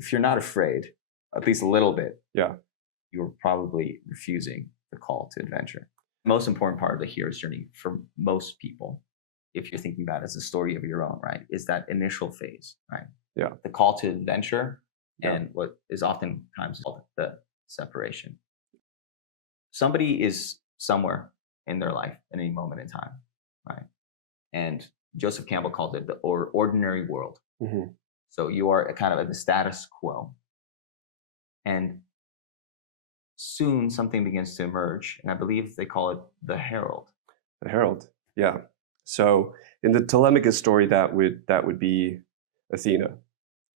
if you're not afraid, at least a little bit, Yeah. you're probably refusing the call to adventure. The most important part of the hero's journey for most people, if you're thinking about it as a story of your own, right, is that initial phase, right? Yeah. The call to adventure Yeah. and what is oftentimes called the separation. Somebody is somewhere in their life at any moment in time, right? And Joseph Campbell called it the ordinary world. Mm-hmm. So you are kind of at the status quo. And soon something begins to emerge. And I believe they call it the Herald. The Herald. Yeah. So in the Telemachus story, that would be Athena,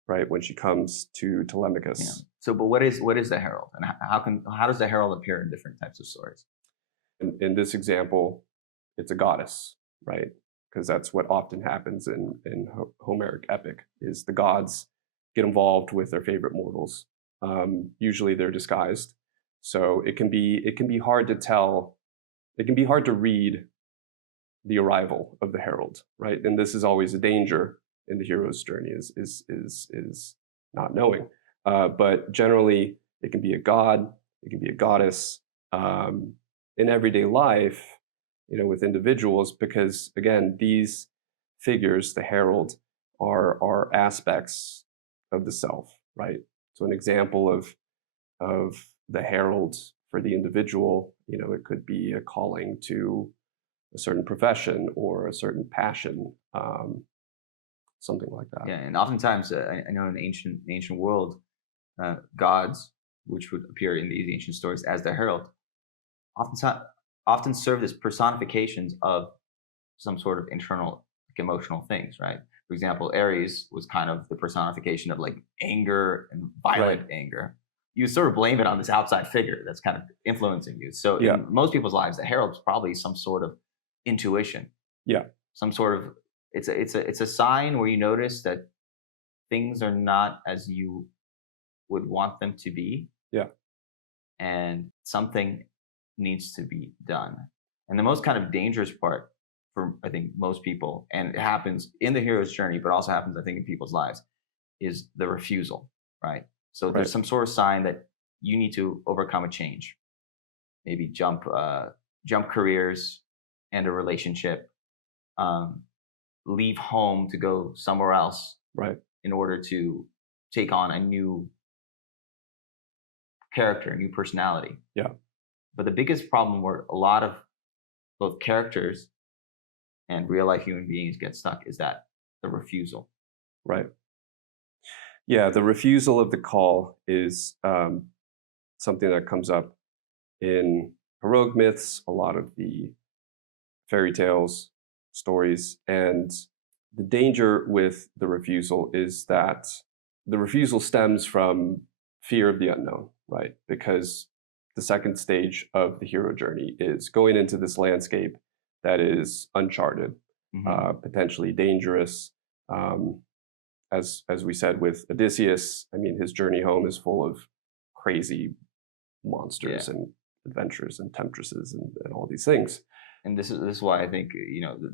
right? When she comes to Telemachus. Yeah. So, but what is the Herald, and how does the Herald appear in different types of stories? In this example, it's a goddess, right? Because that's what often happens in Homeric epic, is the gods get involved with their favorite mortals. Usually they're disguised, so it can be hard to tell. It can be hard to read the arrival of the herald, right? And this is always a danger in the hero's journey, is not knowing. But generally, it can be a god, it can be a goddess. In everyday life, with individuals, because again, these figures, the herald, are aspects of the self, right? So an example of the herald for the individual, it could be a calling to a certain profession or a certain passion, something like that. Yeah, and oftentimes, I know in the ancient world, gods, which would appear in these ancient stories as the herald, often served as personifications of some sort of internal, emotional things, right? For example, Ares was kind of the personification of like anger and violent anger. You sort of blame it on this outside figure that's kind of influencing you. So in most people's lives, the herald's probably some sort of intuition. Yeah. Some sort of, it's a sign where you notice that things are not as you would want them to be. Yeah. And something needs to be done. And the most kind of dangerous part for, I think, most people, and it happens in the hero's journey, but also happens, I think, in people's lives, is the refusal, right? So there's some sort of sign that you need to overcome a change, maybe jump careers and a relationship, leave home to go somewhere else, right, in order to take on a new character, a new personality. Yeah. But the biggest problem where a lot of both characters and real life human beings get stuck is that the refusal. Right. Yeah, the refusal of the call is something that comes up in heroic myths, a lot of the fairy tales, stories, and the danger with the refusal is that the refusal stems from fear of the unknown, right? Because the second stage of the hero journey is going into this landscape that is uncharted, potentially dangerous. As we said with Odysseus, I mean, his journey home is full of crazy monsters and adventures and temptresses and all these things. And this is why I think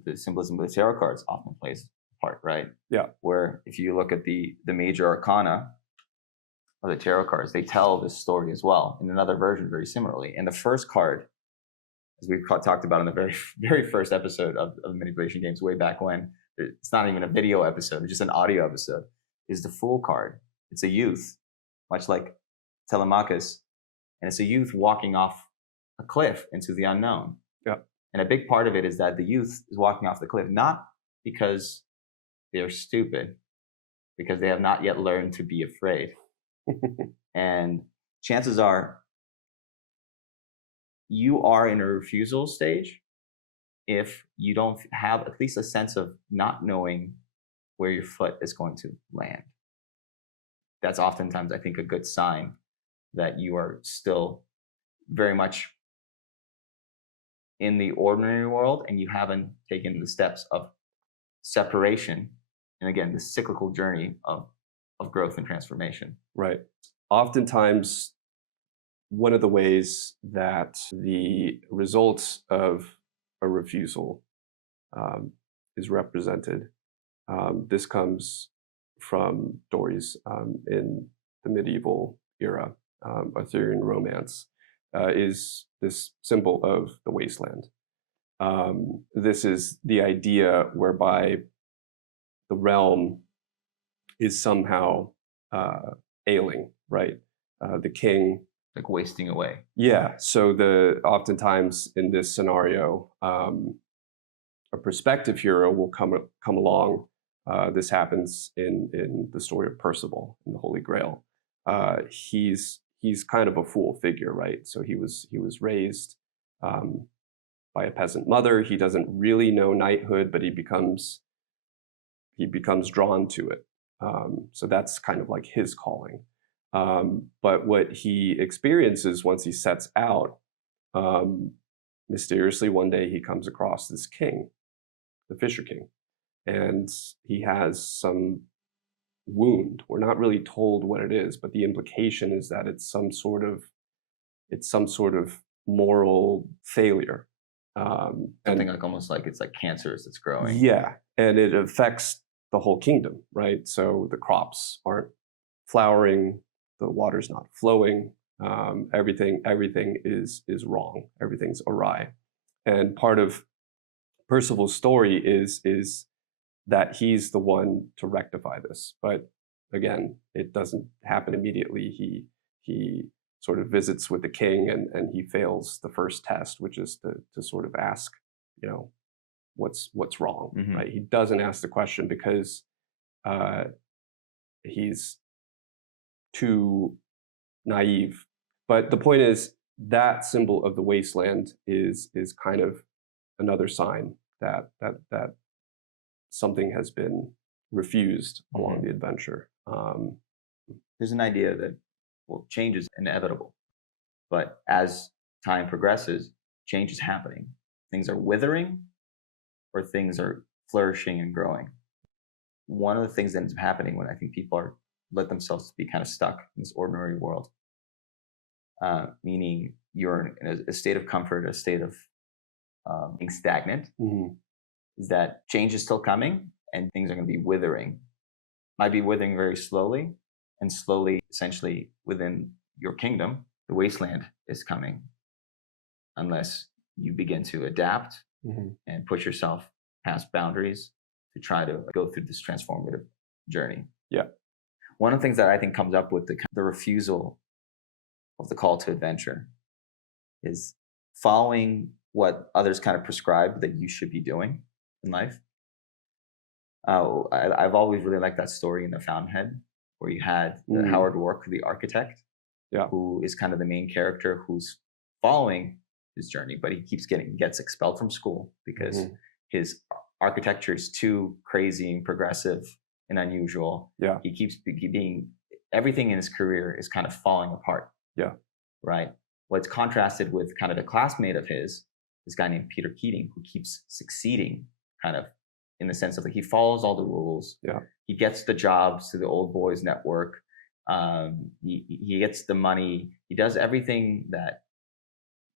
the symbolism of the tarot cards often plays a part, right? Yeah. Where if you look at the major arcana of the tarot cards, they tell this story as well in another version very similarly. And the first card, as we talked about in the very, very first episode of Manipulation Games way back when, it's not even a video episode, it's just an audio episode, is the Fool card. It's a youth, much like Telemachus, and it's a youth walking off a cliff into the unknown. Yeah. And a big part of it is that the youth is walking off the cliff, not because they're stupid, because they have not yet learned to be afraid. And chances are you are in a refusal stage if you don't have at least a sense of not knowing where your foot is going to land. That's oftentimes, I think, a good sign that you are still very much in the ordinary world and you haven't taken the steps of separation. And again, the cyclical journey of growth and transformation. Right. Oftentimes, one of the ways that the results of a refusal is represented, this comes from stories in the medieval era, Arthurian romance, is this symbol of the wasteland. This is the idea whereby the realm is somehow ailing, right? The king, like wasting away. yeah. So oftentimes in this scenario, a prospective hero will come along. This happens in the story of Percival in the Holy Grail. He's kind of a fool figure, right? So he was raised by a peasant mother. He doesn't really know knighthood, but he becomes drawn to it. So that's kind of like his calling. But what he experiences once he sets out, mysteriously one day he comes across this king, the Fisher King, and he has some wound. We're not really told what it is, but the implication is that it's some sort of moral failure. Something like almost like it's like cancerous that's growing. Yeah, and it affects the whole kingdom, right? So the crops aren't flowering, the water's not flowing, everything is wrong, everything's awry. And part of Percival's story is that he's the one to rectify this. But again, it doesn't happen immediately. He sort of visits with the king and he fails the first test, which is to sort of ask, what's wrong, Mm-hmm. right? He doesn't ask the question because he's too naive. But the point is that symbol of the wasteland is kind of another sign that something has been refused along Mm-hmm. the adventure. There's an idea that, well, change is inevitable, but as time progresses, change is happening. Things are withering or things are flourishing and growing. One of the things that ends up happening when I think people let themselves be kind of stuck in this ordinary world, meaning you're in a state of comfort, a state of being stagnant, Mm-hmm. is that change is still coming and things are going to be withering. Might be withering very slowly, and slowly, essentially, within your kingdom, the wasteland is coming. Unless you begin to adapt Mm-hmm. and push yourself past boundaries to try to go through this transformative journey. Yeah. One of the things that I think comes up with the refusal of the call to adventure is following what others kind of prescribe that you should be doing in life. I've always really liked that story in the Fountainhead, where you had Howard Rourke, the architect, who is kind of the main character who's following his journey, but he gets expelled from school because his architecture is too crazy and progressive and unusual. Yeah. He keeps being, everything in his career is kind of falling apart. Yeah. Right. What's contrasted with kind of a classmate of his, this guy named Peter Keating, who keeps succeeding kind of in the sense of like he follows all the rules. Yeah. He gets the jobs through the old boys network. He gets the money. He does everything that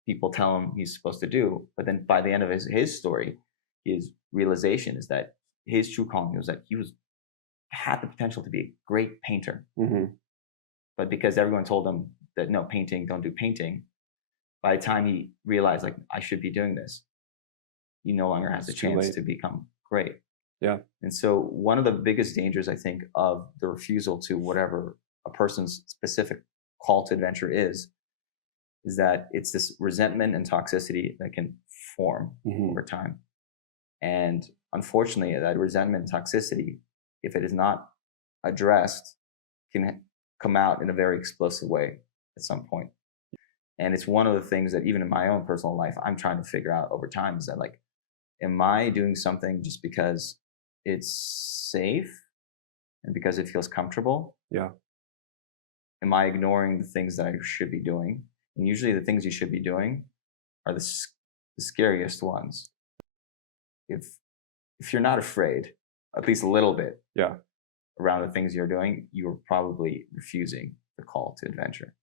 people tell him he's supposed to do. But then by the end of his story, his realization is that his true calling was that he had the potential to be a great painter. Mm-hmm. But because everyone told him that no, painting, don't do painting, by the time he realized like I should be doing this, he no longer has the chance to become great. Yeah. And so one of the biggest dangers, I think, of the refusal to whatever a person's specific call to adventure is that it's this resentment and toxicity that can form over time. And unfortunately, that resentment and toxicity, if it is not addressed, can come out in a very explosive way at some point. And it's one of the things that even in my own personal life, I'm trying to figure out over time is that like, am I doing something just because it's safe and because it feels comfortable? Yeah. Am I ignoring the things that I should be doing? And usually the things you should be doing are the scariest ones. If you're not afraid, at least a little bit, yeah, around the things you're doing, you're probably refusing the call to adventure.